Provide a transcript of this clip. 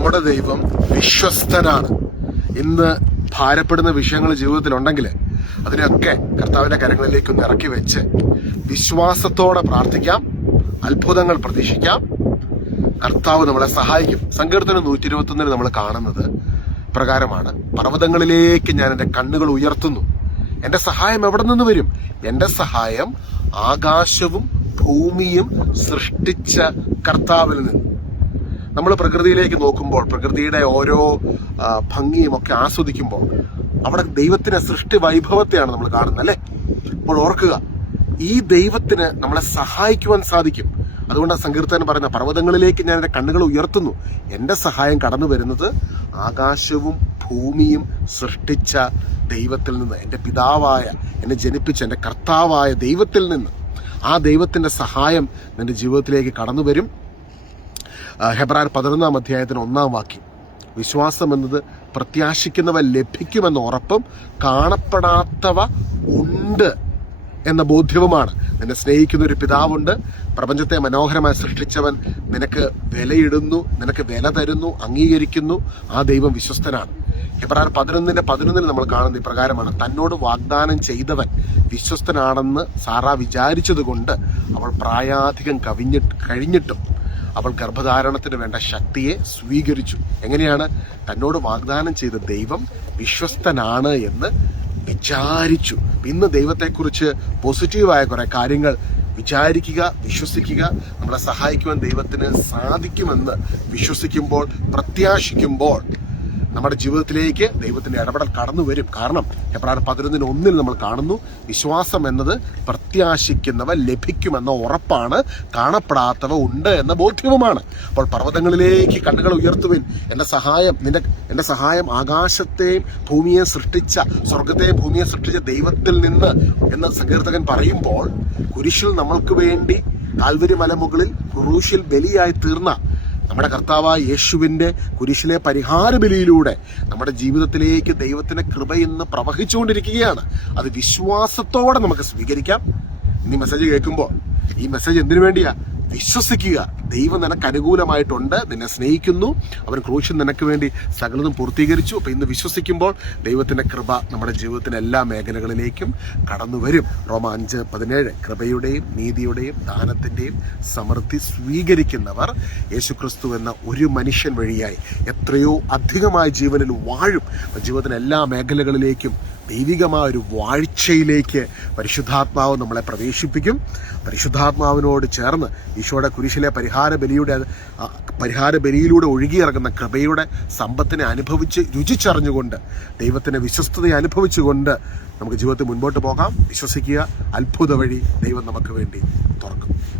നമ്മുടെ ദൈവം വിശ്വസ്തനാണ് ഇന്ന് ഭാരപ്പെടുന്ന വിഷയങ്ങൾ ജീവിതത്തിലുണ്ടെങ്കിൽ അതിനെയൊക്കെ കർത്താവിന്റെ കരങ്ങളിലേക്ക് ഒന്ന് ഇറക്കി വെച്ച് വിശ്വാസത്തോടെ പ്രാർത്ഥിക്കാം അത്ഭുതങ്ങൾ പ്രതീക്ഷിക്കാം കർത്താവ് നമ്മളെ സഹായിക്കും സങ്കീർത്തനം നൂറ്റി ഇരുപത്തൊന്നിൽ നമ്മൾ കാണുന്നത് പ്രകാരമാണ് പർവ്വതങ്ങളിലേക്ക് ഞാൻ എൻ്റെ കണ്ണുകൾ ഉയർത്തുന്നു എൻ്റെ സഹായം എവിടെ നിന്ന് വരും എൻ്റെ സഹായം ആകാശവും ഭൂമിയും സൃഷ്ടിച്ച കർത്താവിൽ നിന്ന് നമ്മൾ പ്രകൃതിയിലേക്ക് നോക്കുമ്പോൾ പ്രകൃതിയുടെ ഓരോ ഭംഗിയും ഒക്കെ ആസ്വദിക്കുമ്പോൾ അവിടെ ദൈവത്തിന് സൃഷ്ടി വൈഭവത്തെയാണ് നമ്മൾ കാണുന്നത് അല്ലേ അപ്പോൾ ഓർക്കുക ഈ ദൈവത്തിന് നമ്മളെ സഹായിക്കുവാൻ സാധിക്കും അതുകൊണ്ട് സങ്കീർത്തനം പറയുന്ന പർവ്വതങ്ങളിലേക്ക് ഞാൻ എൻ്റെ കണ്ണുകൾ ഉയർത്തുന്നു എൻ്റെ സഹായം കടന്നു വരുന്നത് ആകാശവും ഭൂമിയും സൃഷ്ടിച്ച ദൈവത്തിൽ നിന്ന് എൻ്റെ പിതാവായ എന്നെ ജനിപ്പിച്ച എൻ്റെ കർത്താവായ ദൈവത്തിൽ നിന്ന് ആ ദൈവത്തിൻ്റെ സഹായം നിൻ്റെ ജീവിതത്തിലേക്ക് കടന്നു വരും ഹെബ്രാൻ പതിനൊന്നാം അധ്യായത്തിന് ഒന്നാം വാക്യം വിശ്വാസം എന്നത് പ്രത്യാശിക്കുന്നവ ലഭിക്കുമെന്ന ഉറപ്പും കാണപ്പെടാത്തവ ഉണ്ട് എന്ന ബോധ്യവുമാണ് നിന്നെ സ്നേഹിക്കുന്ന ഒരു പിതാവുണ്ട് പ്രപഞ്ചത്തെ മനോഹരമായി സൃഷ്ടിച്ചവൻ നിനക്ക് വിലയിടുന്നു നിനക്ക് വില തരുന്നു അംഗീകരിക്കുന്നു ആ ദൈവം വിശ്വസ്തനാണ് എബ്രാർ പതിനൊന്നിൻ്റെ പതിനൊന്നിന് നമ്മൾ കാണുന്ന ഇപ്രകാരമാണ് തന്നോട് വാഗ്ദാനം ചെയ്തവൻ വിശ്വസ്തനാണെന്ന് സാറ വിചാരിച്ചതുകൊണ്ട് അവൾ പ്രായാധികം കവിഞ്ഞിട്ട് കഴിഞ്ഞിട്ടും അവൾ ഗർഭധാരണത്തിന് വേണ്ട ശക്തിയെ സ്വീകരിച്ചു എങ്ങനെയാണ് തന്നോട് വാഗ്ദാനം ചെയ്ത ദൈവം വിശ്വസ്തനാണ് എന്ന് വിചാരിച്ചു ഇന്ന് ദൈവത്തെക്കുറിച്ച് പോസിറ്റീവായ കുറേ കാര്യങ്ങൾ വിചാരിക്കുക വിശ്വസിക്കുക നമ്മളെ സഹായിക്കുവാൻ ദൈവത്തിന് സാധിക്കുമെന്ന് വിശ്വസിക്കുമ്പോൾ പ്രത്യാശിക്കുമ്പോൾ നമ്മുടെ ജീവിതത്തിലേക്ക് ദൈവത്തിന്റെ ഇടപെടൽ കടന്നു വരും കാരണം എബ്രാഹിം പതിനൊന്നിന് ഒന്നിൽ നമ്മൾ കാണുന്നു വിശ്വാസം എന്നത് പ്രത്യാശിക്കുന്നവ ലഭിക്കുമെന്ന ഉറപ്പാണ് കാണപ്പെടാത്തവ ഉണ്ട് എന്ന ബോധ്യവുമാണ് അപ്പോൾ പർവ്വതങ്ങളിലേക്ക് കണ്ണുകൾ ഉയർത്തുവിൻ എൻ്റെ സഹായം നിന്റെ എൻ്റെ സഹായം ആകാശത്തെയും ഭൂമിയെ സൃഷ്ടിച്ച സ്വർഗത്തെയും ഭൂമിയെ സൃഷ്ടിച്ച ദൈവത്തിൽ നിന്ന് എന്ന് സങ്കീർത്തകൻ പറയുമ്പോൾ കുരിശിൽ നമ്മൾക്ക് വേണ്ടി കാൽവരി മലമുകളിൽ കുറൂശിൽ ബലിയായി തീർന്ന നമ്മുടെ കർത്താവ് യേശുവിൻ്റെ കുരിശിലെ പരിഹാര ബലിയിലൂടെ നമ്മുടെ ജീവിതത്തിലേക്ക് ദൈവത്തിൻ്റെ കൃപ ഇന്ന് പ്രവഹിച്ചുകൊണ്ടിരിക്കുകയാണ് അത് വിശ്വാസത്തോടെ നമുക്ക് സ്വീകരിക്കാം ഇനി മെസ്സേജ് കേൾക്കുമ്പോൾ ഈ മെസ്സേജ് എന്തിനു വേണ്ടിയാ വിശ്വസിക്കുക ദൈവം നിനക്ക് അനുകൂലമായിട്ടുണ്ട് നിന്നെ സ്നേഹിക്കുന്നു അവൻ ക്രൂശൻ നിനക്ക് വേണ്ടി സകലതും പൂർത്തീകരിച്ചു അപ്പോൾ ഇന്ന് വിശ്വസിക്കുമ്പോൾ ദൈവത്തിൻ്റെ കൃപ നമ്മുടെ ജീവിതത്തിൻ്റെ എല്ലാ മേഖലകളിലേക്കും കടന്നു വരും റോമ അഞ്ച് പതിനേഴ് കൃപയുടെയും നീതിയുടെയും ദാനത്തിൻ്റെയും സമൃദ്ധി സ്വീകരിക്കുന്നവർ യേശുക്രിസ്തു എന്ന ഒരു മനുഷ്യൻ വഴിയായി എത്രയോ അധികമായ ജീവനിൽ വാഴും ജീവിതത്തിൻ്റെ എല്ലാ മേഖലകളിലേക്കും ദൈവികമായ ഒരു വാഴ്ചയിലേക്ക് പരിശുദ്ധാത്മാവ് നമ്മളെ പ്രവേശിപ്പിക്കും പരിശുദ്ധാത്മാവിനോട് ചേർന്ന് ഈശോയുടെ കുരിശിലെ പരിഹാര ബലിയുടെ പരിഹാര ബലിയിലൂടെ ഒഴുകിയിറങ്ങുന്ന കൃപയുടെ സമ്പത്തിനെ അനുഭവിച്ച് രുചിച്ചറിഞ്ഞുകൊണ്ട് ദൈവത്തിൻ്റെ വിശ്വസ്തതയെ അനുഭവിച്ചുകൊണ്ട് നമുക്ക് ജീവിതത്തിൽ മുൻപോട്ട് പോകാം വിശ്വസിക്കുക അത്ഭുത വഴി ദൈവം നമുക്ക് വേണ്ടി തുറക്കും